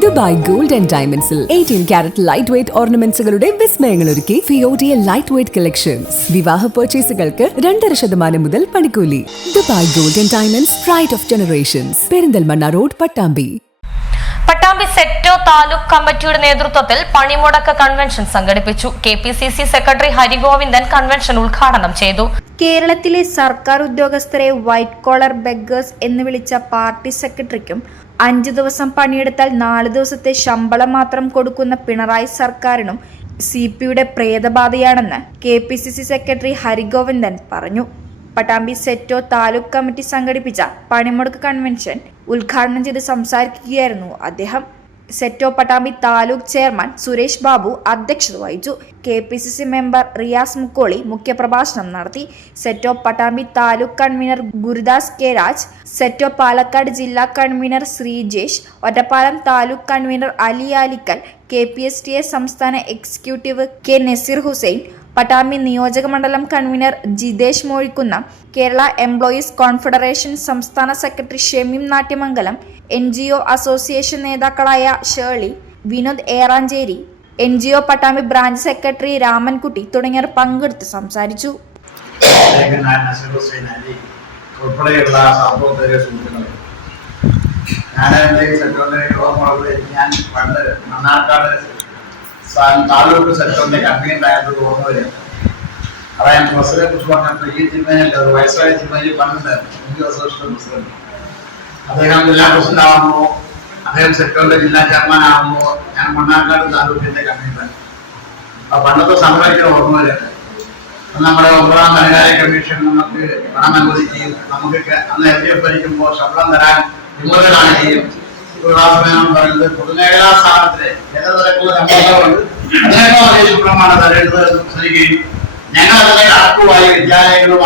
Dubai gold and ഡയമണ്ട്സിൽ eighteen carat light weight ഓർണമെന്റ്സുകളുടെ വിസ്മയങ്ങൾ ഒരുക്കി ഫിയോഡിയ ലൈറ്റ് വെയ്റ്റ് കളക്ഷൻസ് വിവാഹ പർച്ചേസുകൾക്ക് രണ്ടര ശതമാനം മുതൽ പണിക്കൂലി. Dubai gold and diamonds pride of generations Perinthalmanna road Pattambi. Pattambi Seto taluk കമ്മിറ്റിയുടെ നേതൃത്വത്തിൽ പണിമുടക്ക് കൺവെൻഷൻ സംഘടിപ്പിച്ചു. K P C C secretary Harigovindan convention ഉദ്ഘാടനം ചെയ്തു. കേരളത്തിലെ സർക്കാർ ഉദ്യോഗസ്ഥരെ വൈറ്റ് കോളർ ബെഗേഴ്സ് എന്ന് വിളിച്ച പാർട്ടി സെക്രട്ടറിക്കും അഞ്ചു ദിവസം പണിയെടുത്താൽ നാല് ദിവസത്തെ ശമ്പളം മാത്രം കൊടുക്കുന്ന പിണറായി സർക്കാരിനും സി പിയുടെ പ്രേതബാധയാണെന്ന് K P C C secretary Harigovindan പറഞ്ഞു. പട്ടാമ്പി സെറ്റോ താലൂക്ക് കമ്മിറ്റി സംഘടിപ്പിച്ച പണിമുടക്ക് കൺവെൻഷൻ ഉദ്ഘാടനം ചെയ്ത് സംസാരിക്കുകയായിരുന്നു അദ്ദേഹം. സെറ്റോ പട്ടാമ്പി താലൂക്ക് ചെയർമാൻ സുരേഷ് ബാബു അധ്യക്ഷത വഹിച്ചു. K P C C member Riyas Mukkoli മുഖ്യപ്രഭാഷണം നടത്തി. സെറ്റോ പട്ടാമ്പി താലൂക്ക് കൺവീനർ ഗുരുദാസ് കെ രാജ് സെറ്റോ പാലക്കാട് ജില്ലാ convener Sreejesh Ottapalam taluk convener Ali Alikkal K P S T A സംസ്ഥാന എക്സിക്യൂട്ടീവ് കെ നസീർ ഹുസൈൻ പട്ടാമ്പി നിയോജക മണ്ഡലം convener Jithesh Mozhikkunna Kerala employees confederation സംസ്ഥാന secretary Shemeem Natyamangalam N G O association നേതാക്കളായ Shelly Vinod Eranchery N G O Pattambi branch secretary Ramankutty തുടങ്ങിയവർ പങ്കെടുത്ത് സംസാരിച്ചു. ഉൾപ്പെടെയുള്ള സഹപ്രവർത്തകരെ സുഹൃത്തുക്കളെ ഞാൻ എന്റെ സെക്രട്ടറി ഞാൻ പണ്ട് മണ്ണാർക്കാട് താലൂക്ക് സെക്ടറിന്റെ കൺവീനറായത് ഓർമ്മ വരും അതായത് ഞാൻ പ്രസിഡന്റിനെ കുറിച്ച് പറഞ്ഞപ്പോൾ ഈ തിരുമേനല്ല ഒരു വയസ്സായ തിരുമേനി പണ്ട് ഇന്ത്യ അസോസിയേഷൻ പ്രസിഡന്റ്. അദ്ദേഹം ജില്ലാ പ്രസിഡന്റ് ആകുമ്പോൾ അദ്ദേഹം സെക്ടറിന്റെ ജില്ലാ ചെയർമാൻ ആകുമ്പോൾ ഞാൻ മണ്ണാർക്കാട് താലൂക്കിന്റെ കൺവീനർ അപ്പൊ പണ്ടത്തെ സമരത്തിന് ഓർമ്മ വരും നമ്മുടെ ഒമ്പതാം ധനകാര്യ കമ്മീഷൻ നമുക്ക് പണം അനുവദിക്കുകയും നമുക്ക് അന്ന് എൽ ഡി എഫ് ഭരിക്കുമ്പോൾ ശമ്പളം തരാൻ വിമതരാണ് ചെയ്യും പറയുന്നത് പൊതുമേഖലാ സ്ഥാപനത്തിലെ ഞങ്ങൾ അതിനെ കണക്കുമായി വിദ്യാലയങ്ങളും